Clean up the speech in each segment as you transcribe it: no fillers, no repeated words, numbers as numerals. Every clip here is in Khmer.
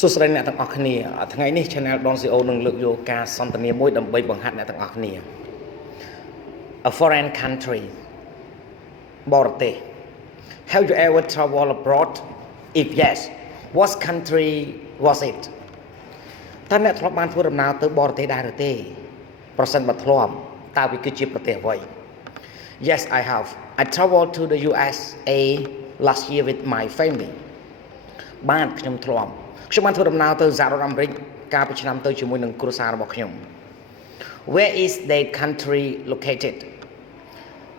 សួស្តីអ្នកទាំងអស់គ្នាថ្ងៃនេះ Channel Don CEO នឹងលើកយកការសន្ទនាមួយដើម្បីបង្ហាត់អ្នកទាំងអស់គ្នា A foreign country បរទេស Have you ever traveled abroad? If yes, what country was it? តើអ្នកធ្លាប់បានធ្វើដំណើរទៅបរទេសដែរឬទេប្រសិនបើធ្លាប់តើវាគឺជាប្រទេសអ្វី Yes, I have. I traveled to the USA last year with my family. បានខ្ញុំធ្លាប់ខ្ញុំបានធ្វើដំណើរទៅសហរដ្ឋអាមេរិកកាលពីឆ្នាំទៅជាមួយនឹងគ្រួសាររបស់ខ្ញុំ Where is that country located?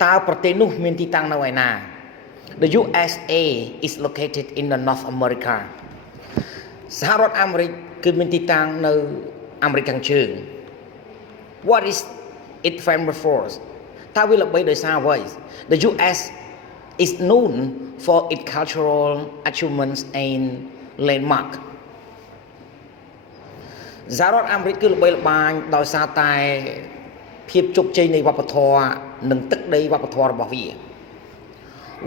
តើប្រទេសនោះមានទីតាំងនៅឯណា The USA is located in the North America. សហរដ្ឋអាមេរិកគឺមានទីតាំងនៅអាមេរិកខាងជើង What is it famous for? តើវាល្បីដោយសារអ្វី The US is known for its cultural achievements and landmark សហរដ្ឋអាមេរិកគឺល្បីល្បាញដោយសារតែភាពជោគជ័យនៃវប្បធម៌និងទឹកដីវប្បធម៌របស់វា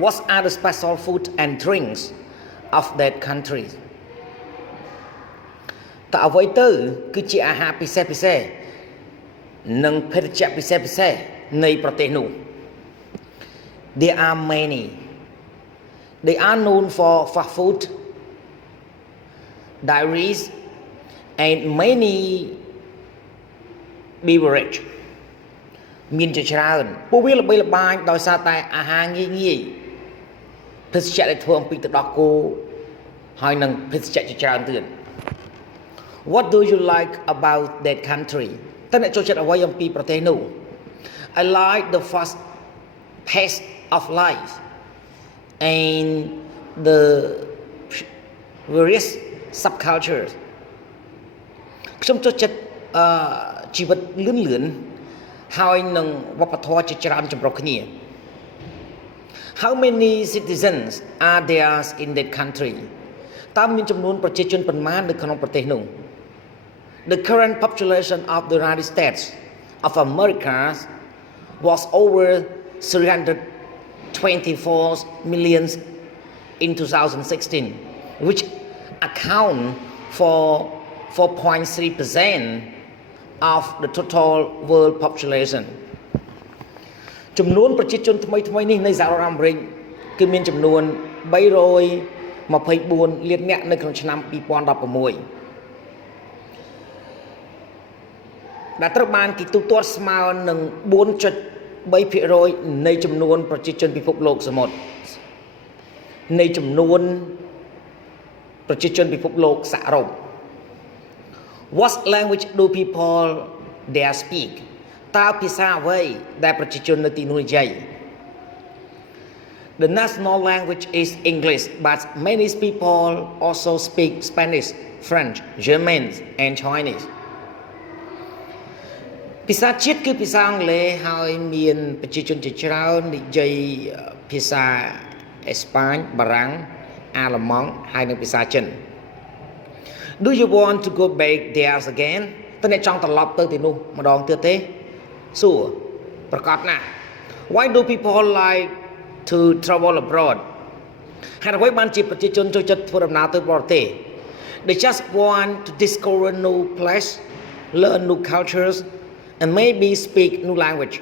What are the special food and drinks of that country តើអ្វីទៅគឺជាអាហារពិសេសៗនិងភេសជ្ជៈពិសេសៗនៃប្រទេសនោះ There are many. They are known for fast food, dairies, and many beverage មានជាច្រើនពួកវាល្បីល្បាញដោយសារតែអាហារងាយភេសជ្ជៈដែលធ្វើអំពីទឹកដោះគោហើយនិងភេសជ្ជៈជាច្រើនទៀត What do you like about that country តើអ្នកចូលចិត្តអ្វីអំពីប្រទេសនោះ I like the fast pace of life and the various subcultures ខ្ញុំចូលចិត្តជីវិតលឿនហើយនឹងវប្បធម៌ជាច្រើនចម្រុះគ្នា How many citizens are there in that country តើមានចំនួនប្រជាជនប៉ុន្មាននៅក្នុងប្រទេសនោះ The current population of the United States of America was over 324 million in 2016 which account for 4.3% of the total world population ចំនួនប្រជាជនថ្មីនេះនៃសហរដ្ឋអាមេរិកគឺមានចំនួន324លាននាក់នៅក្នុងឆ្នាំ2016ដែលត្រូវបានគេទូទាត់ស្មើនឹង 4.3% នៃចំនួនប្រជាជនពិភពលោកសមុទ្រនៃចំនួនប្រជាជនពិភពលោកសរុប What language do people there speak តើភាសាអ្វីដែលប្រជាជននៅទីនោះនិយាយ The national language is English but many people also speak Spanish, French, German and Chinese ភាសាជាតិគឺភាសាអង់គ្លេសហើយមានប្រជាជនជាច្រើននិយាយភាសាអេស្ប៉ាញបារាំងអាល្លឺម៉ង់ហើយនិងភាសាចិន Do you want to go back there again តើអ្នកចង់ត្រឡប់ទៅទីនោះម្ដងទៀតទេសួរប្រកាសណាស់ Why do people like to travel abroad ហេតុអ្វីបានជាប្រជាជនចូលចិត្តធ្វើដំណើរទៅបរទេស They just want to discover new place learn new cultures and maybe speak new language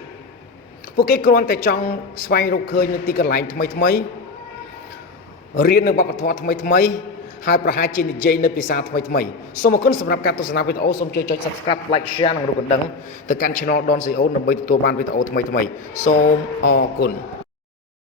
ពួកគេគ្រាន់តែចង់ស្វែងរកឃើញនៅទីកន្លែងថ្មីរៀននៅវប្បធម៌ថ្មីហើយប្រហែលជានិយាយនៅភាសាថ្មីសូមអរគុណសម្រាប់ការទស្សនាវីដេអូសូមជួយចុច Subscribe like share និងរូបកណ្ដឹងទៅកាន់ Channel Don CEO ដើម្បីទទួលបានវីដេអូថ្មីសូមអរគុណ